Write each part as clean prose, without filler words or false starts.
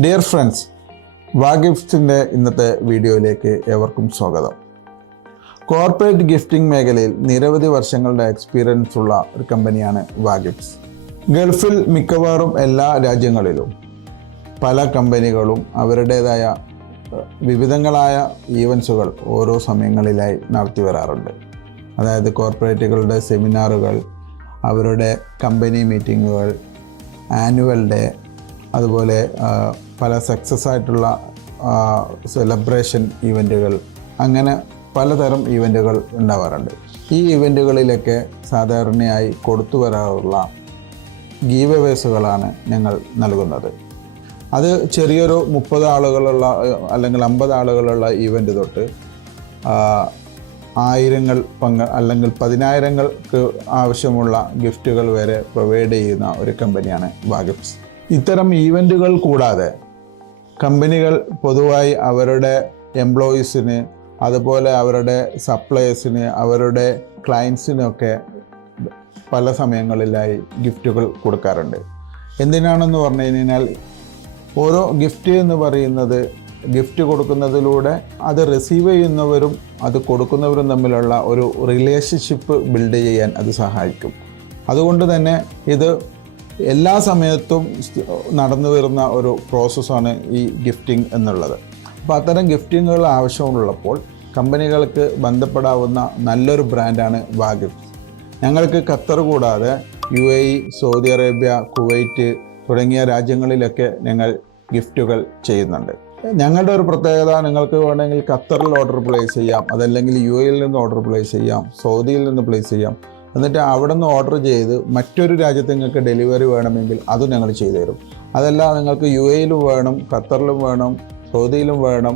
Dear friends, വാഗിഫ്റ്റിൻ്റെ ഇന്നത്തെ വീഡിയോയിലേക്ക് ഏവർക്കും സ്വാഗതം. കോർപ്പറേറ്റ് ഗിഫ്റ്റിംഗ് മേഖലയിൽ നിരവധി വർഷങ്ങളുടെ എക്സ്പീരിയൻസ് ഉള്ള ഒരു കമ്പനിയാണ് വാഗിഫ്റ്റ്സ്. ഗൾഫിൽ മിക്കവാറും എല്ലാ രാജ്യങ്ങളിലും പല കമ്പനികളും അവരുടേതായ വിവിധങ്ങളായ ഈവൻസുകൾ ഓരോ സമയങ്ങളിലായി നടത്തി വരാറുണ്ട്. അതായത് കോർപ്പറേറ്റുകളുടെ സെമിനാറുകൾ, അവരുടെ കമ്പനി മീറ്റിങ്ങുകൾ, ആനുവൽ ഡേ, അതുപോലെ പല സക്സസ് ആയിട്ടുള്ള സെലിബ്രേഷൻ ഈവൻറ്റുകൾ, അങ്ങനെ പലതരം ഈവൻറ്റുകൾ ഉണ്ടാവാറുണ്ട്. ഈ ഈവൻറ്റുകളിലൊക്കെ സാധാരണയായി കൊടുത്തു വരാറുള്ള ഗീവ് അവേസുകളാണ് ഞങ്ങൾ നൽകുന്നത്. അത് ചെറിയൊരു 30 ആളുകളുള്ള അല്ലെങ്കിൽ 50 ആളുകളുള്ള ഈവൻറ്റ് തൊട്ട് ആയിരങ്ങൾ അല്ലെങ്കിൽ 10,000ങ്ങൾക്ക് ആവശ്യമുള്ള ഗിഫ്റ്റുകൾ വരെ പ്രൊവൈഡ് ചെയ്യുന്ന ഒരു കമ്പനിയാണ് വാഗിഫ്റ്റ്സ്. ഇത്തരം ഈവൻറ്റുകൾ കൂടാതെ കമ്പനികൾ പൊതുവായി അവരുടെ എംപ്ലോയീസിന്, അതുപോലെ അവരുടെ സപ്ലയേഴ്സിന്, അവരുടെ ക്ലയൻസിനൊക്കെ പല സമയങ്ങളിലായി ഗിഫ്റ്റുകൾ കൊടുക്കാറുണ്ട്. എന്തിനാണെന്ന് പറഞ്ഞു കഴിഞ്ഞാൽ, ഓരോ ഗിഫ്റ്റ് എന്ന് പറയുന്നത് ഗിഫ്റ്റ് കൊടുക്കുന്നതിലൂടെ അത് റിസീവ് ചെയ്യുന്നവരും അത് കൊടുക്കുന്നവരും തമ്മിലുള്ള ഒരു റിലേഷൻഷിപ്പ് ബിൽഡ് ചെയ്യാൻ അത് സഹായിക്കും. അതുകൊണ്ട് തന്നെ ഇത് എല്ലാ സമയത്തും നടന്നു വരുന്ന ഒരു പ്രോസസ്സാണ് ഈ ഗിഫ്റ്റിംഗ് എന്നുള്ളത്. അപ്പോൾ അത്തരം ഗിഫ്റ്റിങ്ങുകൾ ആവശ്യമുള്ളപ്പോൾ കമ്പനികൾക്ക് ബന്ധപ്പെടാവുന്ന നല്ലൊരു ബ്രാൻഡാണ് വാഗിഫ്റ്റ്സ്. ഞങ്ങൾക്ക് ഖത്തർ കൂടാതെ UAE, സൗദി അറേബ്യ, കുവൈറ്റ് തുടങ്ങിയ രാജ്യങ്ങളിലൊക്കെ ഞങ്ങൾ ഗിഫ്റ്റുകൾ ചെയ്യുന്നുണ്ട്. ഞങ്ങളുടെ ഒരു പ്രത്യേകത, നിങ്ങൾക്ക് വേണമെങ്കിൽ ഖത്തറിൽ ഓർഡർ പ്ലേസ് ചെയ്യാം, അതല്ലെങ്കിൽ UAEയിൽ നിന്ന് ഓർഡർ പ്ലേസ് ചെയ്യാം, സൗദിയിൽ നിന്ന് പ്ലേസ് ചെയ്യാം. എന്നിട്ട് അവിടെ നിന്ന് ഓർഡർ ചെയ്ത് മറ്റൊരു രാജ്യത്ത് നിങ്ങൾക്ക് ഡെലിവറി വേണമെങ്കിൽ അതും ഞങ്ങൾ ചെയ്തു തരും. അതല്ല, നിങ്ങൾക്ക് UAEയിലും വേണം, ഖത്തറിലും വേണം, സൗദിയിലും വേണം,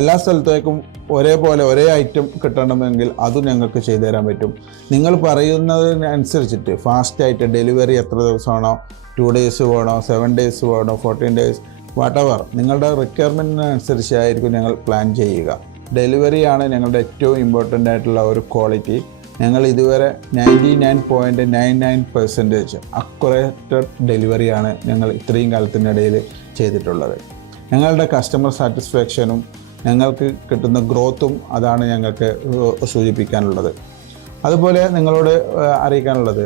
എല്ലാ സ്ഥലത്തേക്കും ഒരേപോലെ ഒരേ ഐറ്റം കിട്ടണമെങ്കിൽ അതും ഞങ്ങൾക്ക് ചെയ്തു തരാൻ പറ്റും. നിങ്ങൾ പറയുന്നതിനനുസരിച്ചിട്ട് ഫാസ്റ്റായിട്ട് ഡെലിവറി എത്ര ദിവസമാണോ, 2 days വേണോ, 7 days വേണോ, 14 days, വാട്ടെവർ നിങ്ങളുടെ റിക്വയർമെൻറ്റിനനുസരിച്ചായിരിക്കും ഞങ്ങൾ പ്ലാൻ ചെയ്യുക. ഡെലിവറിയാണ് ഞങ്ങളുടെ ഏറ്റവും ഇമ്പോർട്ടൻ്റ് ആയിട്ടുള്ള ഒരു ക്വാളിറ്റി. ഞങ്ങൾ ഇതുവരെ 99.99% അക്യുറേറ്റഡ് ഡെലിവറിയാണ് ഞങ്ങൾ ഇത്രയും കാലത്തിനിടയിൽ ചെയ്തിട്ടുള്ളത്. ഞങ്ങളുടെ കസ്റ്റമർ സാറ്റിസ്ഫാക്ഷനും ഞങ്ങൾക്ക് കിട്ടുന്ന ഗ്രോത്തും അതാണ് ഞങ്ങൾക്ക് സൂചിപ്പിക്കാനുള്ളത്. അതുപോലെ നിങ്ങളോട് അറിയിക്കാനുള്ളത്,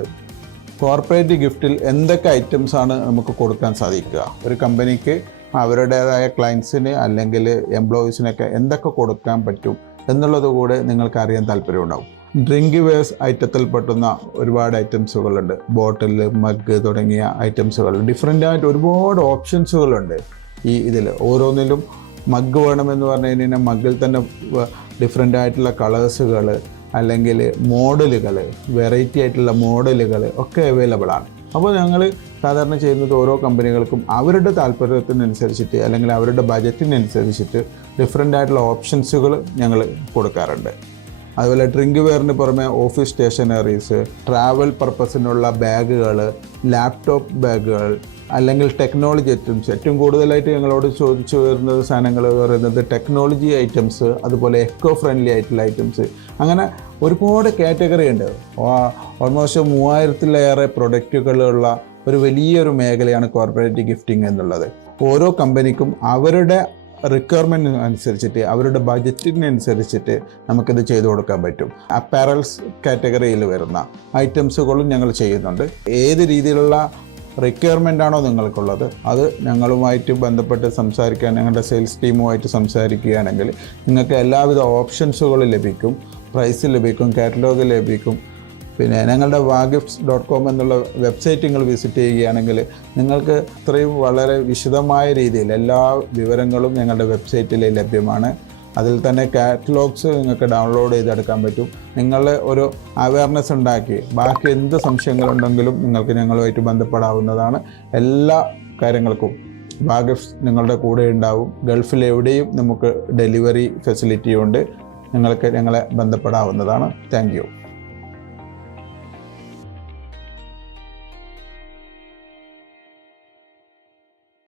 കോർപ്പറേറ്റ് ഗിഫ്റ്റിൽ എന്തൊക്കെ ഐറ്റംസാണ് നമുക്ക് കൊടുക്കാൻ സാധിക്കുക, ഒരു കമ്പനിക്ക് അവരുടേതായ ക്ലയൻസിന് അല്ലെങ്കിൽ എംപ്ലോയീസിനൊക്കെ എന്തൊക്കെ കൊടുക്കാൻ പറ്റും എന്നുള്ളത് കൂടെ നിങ്ങൾക്ക് അറിയാൻ താല്പര്യമുണ്ടാവും. ഡ്രിങ്ക് വേഴ്സ് ഐറ്റത്തിൽ പെട്ടുന്ന ഒരുപാട് ഐറ്റംസുകളുണ്ട്. ബോട്ടിൽ, മഗ് തുടങ്ങിയ ഐറ്റംസുകൾ, ഡിഫറെൻ്റ് ആയിട്ട് ഒരുപാട് ഓപ്ഷൻസുകളുണ്ട് ഈ ഇതിൽ. ഓരോന്നിലും മഗ് വേണമെന്ന് പറഞ്ഞു കഴിഞ്ഞാൽ മഗ്ഗിൽ തന്നെ ഡിഫറെൻ്റ് ആയിട്ടുള്ള കളേഴ്സുകൾ അല്ലെങ്കിൽ മോഡലുകൾ, വെറൈറ്റി ആയിട്ടുള്ള മോഡലുകൾ ഒക്കെ അവൈലബിൾ ആണ്. അപ്പോൾ ഞങ്ങൾ സാധാരണ ചെയ്യുന്നത് ഓരോ കമ്പനികൾക്കും അവരുടെ താല്പര്യത്തിനനുസരിച്ചിട്ട് അല്ലെങ്കിൽ അവരുടെ ബജറ്റിനനുസരിച്ചിട്ട് ഡിഫറെൻ്റ് ആയിട്ടുള്ള ഓപ്ഷൻസുകൾ ഞങ്ങൾ കൊടുക്കാറുണ്ട്. അതുപോലെ ഡ്രിങ്ക് വെയറിന് പുറമെ ഓഫീസ് സ്റ്റേഷനറീസ്, ട്രാവൽ പർപ്പസിനുള്ള ബാഗുകൾ, ലാപ്ടോപ്പ് ബാഗുകൾ, അല്ലെങ്കിൽ ടെക്നോളജി ഐറ്റംസ്. ഏറ്റവും കൂടുതലായിട്ട് ഞങ്ങളോട് ചോദിച്ചു വരുന്നത് സാധനങ്ങൾ പറയുന്നത് ടെക്നോളജി ഐറ്റംസ്, അതുപോലെ എക്കോ ഫ്രണ്ട്ലി ആയിട്ടുള്ള ഐറ്റംസ്. അങ്ങനെ ഒരുപാട് കാറ്റഗറി ഉണ്ട്. ഓൾമോസ്റ്റ് 3000-ലേറെ പ്രൊഡക്റ്റുകളുള്ള ഒരു വലിയൊരു മേഖലയാണ് കോർപ്പറേറ്റ് ഗിഫ്റ്റിംഗ് എന്നുള്ളത്. ഓരോ കമ്പനിക്കും അവരുടെ റിക്വയർമെൻറ്റിന് അനുസരിച്ചിട്ട്, അവരുടെ ബജറ്റിനനുസരിച്ചിട്ട് നമുക്കിത് ചെയ്തു കൊടുക്കാൻ പറ്റും. അപ്പാരൽസ് കാറ്റഗറിയിൽ വരുന്ന ഐറ്റംസുകളും ഞങ്ങൾ ചെയ്യുന്നുണ്ട്. ഏത് രീതിയിലുള്ള റിക്വയർമെൻ്റ് ആണോ നിങ്ങൾക്കുള്ളത് അത് ഞങ്ങളുമായിട്ട് ബന്ധപ്പെട്ട് സംസാരിക്കാൻ, ഞങ്ങളുടെ സെയിൽസ് ടീമുമായിട്ട് സംസാരിക്കുകയാണെങ്കിൽ നിങ്ങൾക്ക് എല്ലാവിധ ഓപ്ഷൻസുകളും ലഭിക്കും, പ്രൈസ് ലഭിക്കും, കാറ്റലോഗ് ലഭിക്കും. പിന്നെ ഞങ്ങളുടെ വാഗിഫ്റ്റ്സ്.com എന്നുള്ള വെബ്സൈറ്റ് നിങ്ങൾ വിസിറ്റ് ചെയ്യുകയാണെങ്കിൽ നിങ്ങൾക്ക് ഇത്രയും വളരെ വിശദമായ രീതിയിൽ എല്ലാ വിവരങ്ങളും ഞങ്ങളുടെ വെബ്സൈറ്റിൽ ലഭ്യമാണ്. അതിൽ തന്നെ കാറ്റലോഗ്സ് നിങ്ങൾക്ക് ഡൗൺലോഡ് ചെയ്തെടുക്കാൻ പറ്റും. നിങ്ങൾ ഒരു അവയർനെസ് ഉണ്ടാക്കി ബാക്കി എന്ത് സംശയങ്ങളുണ്ടെങ്കിലും നിങ്ങൾക്ക് ഞങ്ങളുമായിട്ട് ബന്ധപ്പെടാവുന്നതാണ്. എല്ലാ കാര്യങ്ങൾക്കും വാഗിഫ്റ്റ്സ് നിങ്ങളുടെ കൂടെ ഉണ്ടാവും. ഗൾഫിൽ എവിടെയും നമുക്ക് ഡെലിവറി ഫെസിലിറ്റി ഉണ്ട്. നിങ്ങൾക്ക് ഞങ്ങളെ ബന്ധപ്പെടാവുന്നതാണ്. Thank you.